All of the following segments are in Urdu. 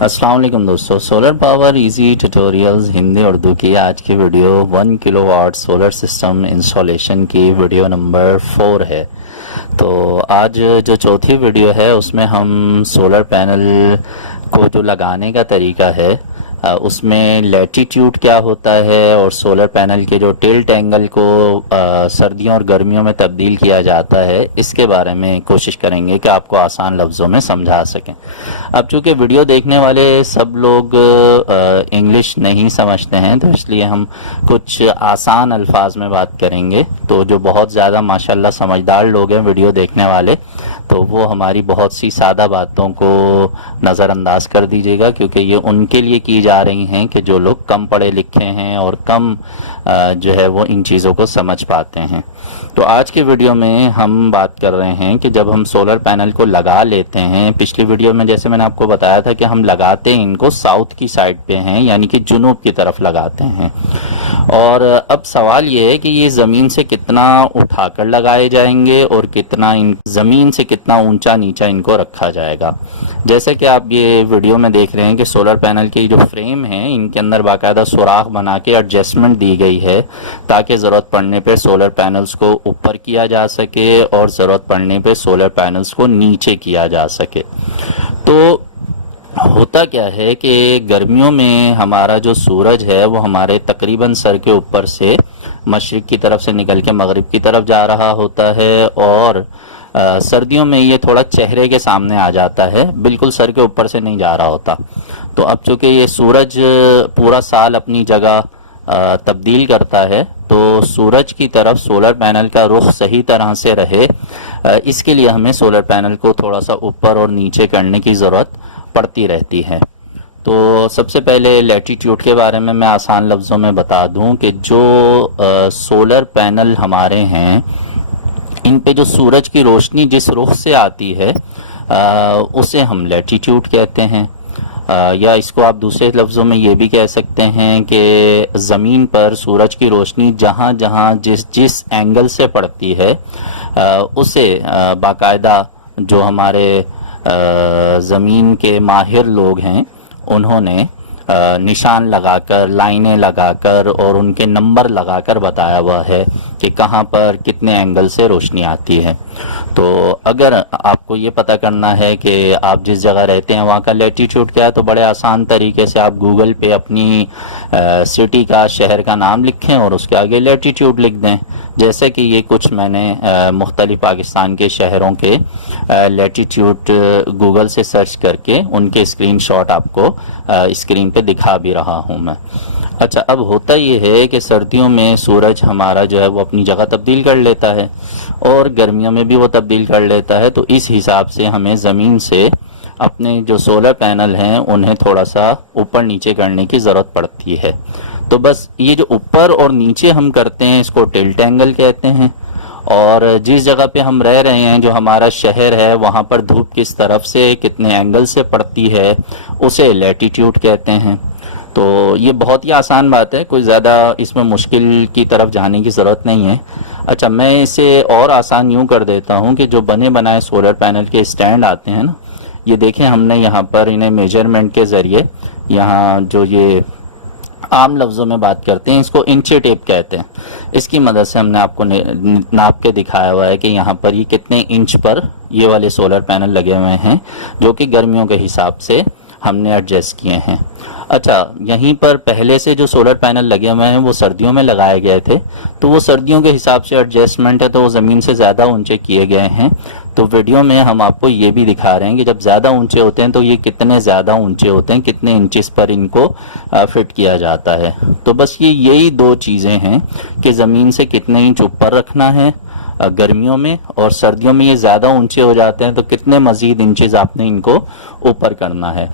السلام علیکم دوستو، solar power easy tutorials Hindi Urdu کی آج کی video 1 kilo what solar system installation کی ویڈیو نمبر 4 ہے۔ تو آج جو چوتھی ویڈیو ہے اس میں ہم سولر پینل کو جو لگانے کا طریقہ ہے اس میں لیٹیٹیوڈ کیا ہوتا ہے اور سولر پینل کے جو ٹلٹ اینگل کو سردیوں اور گرمیوں میں تبدیل کیا جاتا ہے، اس کے بارے میں کوشش کریں گے کہ آپ کو آسان لفظوں میں سمجھا سکیں۔ اب چونکہ ویڈیو دیکھنے والے سب لوگ انگلش نہیں سمجھتے ہیں تو اس لیے ہم کچھ آسان الفاظ میں بات کریں گے، تو جو بہت زیادہ ماشاءاللہ سمجھدار لوگ ہیں ویڈیو دیکھنے والے، تو وہ ہماری بہت سی سادہ باتوں کو نظر انداز کر دیجیے گا، کیونکہ یہ ان کے لیے کی جا رہی ہیں کہ جو لوگ کم پڑھے لکھے ہیں اور کم جو ہے وہ ان چیزوں کو سمجھ پاتے ہیں۔ تو آج کے ویڈیو میں ہم بات کر رہے ہیں کہ جب ہم سولر پینل کو لگا لیتے ہیں، پچھلی ویڈیو میں جیسے میں نے آپ کو بتایا تھا کہ ہم لگاتے ہیں ان کو ساؤتھ کی سائڈ پہ ہیں، یعنی کہ جنوب کی طرف لگاتے ہیں، اور اب سوال یہ ہے کہ یہ زمین سے کتنا اٹھا کر لگائے جائیں گے اور کتنا زمین سے کتنا اونچا نیچا ان کو رکھا جائے گا۔ جیسے کہ آپ یہ ویڈیو میں دیکھ رہے ہیں کہ سولر پینل کی جو فریم ہیں ان کے اندر باقاعدہ سوراخ بنا کے ایڈجسٹمنٹ دی گئی ہے تاکہ ضرورت پڑنے پہ سولر پینلز کو اوپر کیا جا سکے اور ضرورت پڑنے پہ سولر پینلز کو نیچے کیا جا سکے۔ تو ہوتا کیا ہے کہ گرمیوں میں ہمارا جو سورج ہے وہ ہمارے تقریباً سر کے اوپر سے مشرق کی طرف سے نکل کے مغرب کی طرف جا رہا ہوتا ہے، اور سردیوں میں یہ تھوڑا چہرے کے سامنے آ جاتا ہے، بالکل سر کے اوپر سے نہیں جا رہا ہوتا۔ تو اب چونکہ یہ سورج پورا سال اپنی جگہ تبدیل کرتا ہے، تو سورج کی طرف سولر پینل کا رخ صحیح طرح سے رہے، اس کے لیے ہمیں سولر پینل کو تھوڑا سا اوپر اور نیچے کرنے کی ضرورت پڑتی رہتی ہے۔ تو سب سے پہلے لیٹیٹیوڈ کے بارے میں آسان لفظوں میں بتا دوں کہ جو سولر پینل ہمارے ہیں ان پہ جو سورج کی روشنی جس رخ سے آتی ہے اسے ہم لیٹیٹیوڈ کہتے ہیں، یا اس کو آپ دوسرے لفظوں میں یہ بھی کہہ سکتے ہیں کہ زمین پر سورج کی روشنی جہاں جہاں جس اینگل سے پڑتی ہے اسے باقاعدہ جو ہمارے زمین کے ماہر لوگ ہیں انہوں نے نشان لگا کر، لائنیں لگا کر اور ان کے نمبر لگا کر بتایا ہوا ہے کہ کہاں پر کتنے اینگل سے روشنی آتی ہے۔ تو اگر آپ کو یہ پتہ کرنا ہے کہ آپ جس جگہ رہتے ہیں وہاں کا لیٹیٹیوڈ کیا ہے، تو بڑے آسان طریقے سے آپ گوگل پہ اپنی سٹی کا، شہر کا نام لکھیں اور اس کے آگے لیٹیٹیوڈ لکھ دیں۔ جیسے کہ یہ کچھ میں نے مختلف پاکستان کے شہروں کے لیٹیٹیوڈ گوگل سے سرچ کر کے ان کے اسکرین شاٹ آپ کو اسکرین پہ دکھا بھی رہا ہوں میں۔ اچھا، اب ہوتا یہ ہے کہ سردیوں میں سورج ہمارا جو ہے وہ اپنی جگہ تبدیل کر لیتا ہے اور گرمیوں میں بھی وہ تبدیل کر لیتا ہے، تو اس حساب سے ہمیں زمین سے اپنے جو سولر پینل ہیں انہیں تھوڑا سا اوپر نیچے کرنے کی ضرورت پڑتی ہے۔ تو بس یہ جو اوپر اور نیچے ہم کرتے ہیں اس کو ٹلٹ اینگل کہتے ہیں، اور جس جگہ پہ ہم رہ رہے ہیں جو ہمارا شہر ہے وہاں پر دھوپ کس طرف سے کتنے اینگل سے پڑتی ہے اسے لیٹیٹیوڈ کہتے ہیں۔ تو یہ بہت ہی آسان بات ہے، کوئی زیادہ اس میں مشکل کی طرف جانے کی ضرورت نہیں ہے۔ اچھا، میں اسے اور آسان یوں کر دیتا ہوں کہ جو بنے بنائے سولر پینل کے اسٹینڈ آتے ہیں نا، یہ دیکھیں ہم نے یہاں پر انہیں میجرمنٹ کے ذریعے، یہاں جو یہ عام لفظوں میں بات کرتے ہیں اس کو انچی ٹیپ کہتے ہیں، اس کی مدد سے ہم نے آپ کو ناپ کے دکھایا ہوا ہے کہ یہاں پر یہ کتنے انچ پر یہ والے سولر پینل لگے ہوئے ہیں، جو کہ گرمیوں کے حساب سے ہم نے ایڈجسٹ کیے ہیں۔ اچھا، یہیں پر پہلے سے جو سولر پینل لگے ہوئے ہیں وہ سردیوں میں لگائے گئے تھے، تو وہ سردیوں کے حساب سے ایڈجسٹمنٹ ہے، تو وہ زمین سے زیادہ اونچے کیے گئے ہیں۔ تو ویڈیو میں ہم آپ کو یہ بھی دکھا رہے ہیں کہ جب زیادہ اونچے ہوتے ہیں تو یہ کتنے زیادہ اونچے ہوتے ہیں، کتنے انچز پر ان کو فٹ کیا جاتا ہے۔ تو بس یہی دو چیزیں ہیں کہ زمین سے کتنے انچ اوپر رکھنا ہے گرمیوں میں، اور سردیوں میں یہ زیادہ اونچے ہو جاتے ہیں تو کتنے مزید انچز آپ نے ان کو اوپر کرنا ہے۔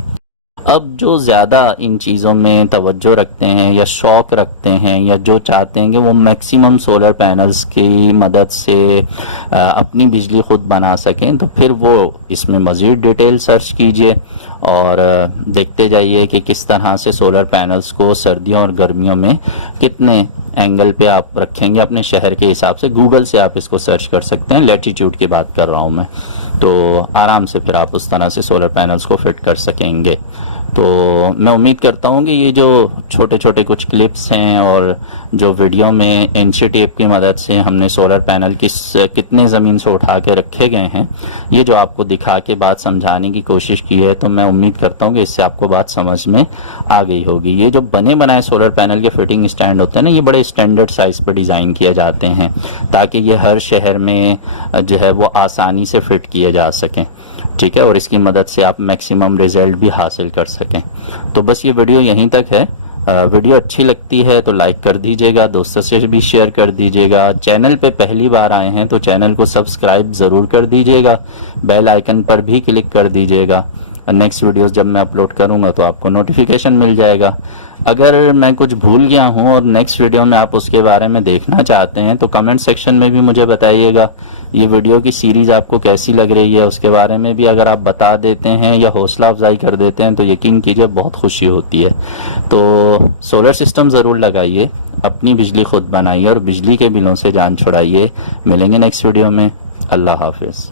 اب جو زیادہ ان چیزوں میں توجہ رکھتے ہیں یا شوق رکھتے ہیں یا جو چاہتے ہیں کہ وہ میکسیمم سولر پینلز کی مدد سے اپنی بجلی خود بنا سکیں، تو پھر وہ اس میں مزید ڈیٹیل سرچ کیجئے اور دیکھتے جائیے کہ کس طرح سے سولر پینلز کو سردیوں اور گرمیوں میں کتنے اینگل پہ آپ رکھیں گے اپنے شہر کے حساب سے۔ گوگل سے آپ اس کو سرچ کر سکتے ہیں، لیٹیٹیوڈ کی بات کر رہا ہوں میں، تو آرام سے پھر آپ اس طرح سے سولر پینلز کو فٹ کر سکیں گے۔ تو میں امید کرتا ہوں کہ یہ جو چھوٹے چھوٹے کچھ کلپس ہیں اور جو ویڈیو میں انچی ٹیپ کی مدد سے ہم نے سولر پینل کتنے زمین سے اٹھا کے رکھے گئے ہیں، یہ جو آپ کو دکھا کے بات سمجھانے کی کوشش کی ہے، تو میں امید کرتا ہوں کہ اس سے آپ کو بات سمجھ میں آ گئی ہوگی۔ یہ جو بنے بنائے سولر پینل کے فٹنگ اسٹینڈ ہوتے ہیں نا، یہ بڑے اسٹینڈرڈ سائز پر ڈیزائن کیے جاتے ہیں تاکہ یہ ہر شہر میں جو ہے وہ آسانی سے فٹ کیے جا سکیں، ٹھیک ہے، اور اس کی مدد سے آپ میکسیمم ریزلٹ بھی حاصل کر سکیں۔ تو بس یہ ویڈیو یہیں تک ہے۔ ویڈیو اچھی لگتی ہے تو لائک کر دیجئے گا، دوستوں سے بھی شیئر کر دیجئے گا۔ چینل پہ پہلی بار آئے ہیں تو چینل کو سبسکرائب ضرور کر دیجئے گا، بیل آئیکن پر بھی کلک کر دیجئے گا۔ نیکسٹ ویڈیوز جب میں اپلوڈ کروں گا تو آپ کو نوٹیفیکیشن مل جائے گا۔ اگر میں کچھ بھول گیا ہوں اور نیکسٹ ویڈیو میں آپ اس کے بارے میں دیکھنا چاہتے ہیں تو کمنٹ سیکشن میں بھی مجھے بتائیے گا۔ یہ ویڈیو کی سیریز آپ کو کیسی لگ رہی ہے اس کے بارے میں بھی اگر آپ بتا دیتے ہیں یا حوصلہ افزائی کر دیتے ہیں تو یقین کیجئے بہت خوشی ہوتی ہے۔ تو سولر سسٹم ضرور لگائیے، اپنی بجلی خود بنائیے اور بجلی کے بلوں سے جان چھڑائیے۔ ملیں گے نیکسٹ ویڈیو میں۔ اللہ حافظ۔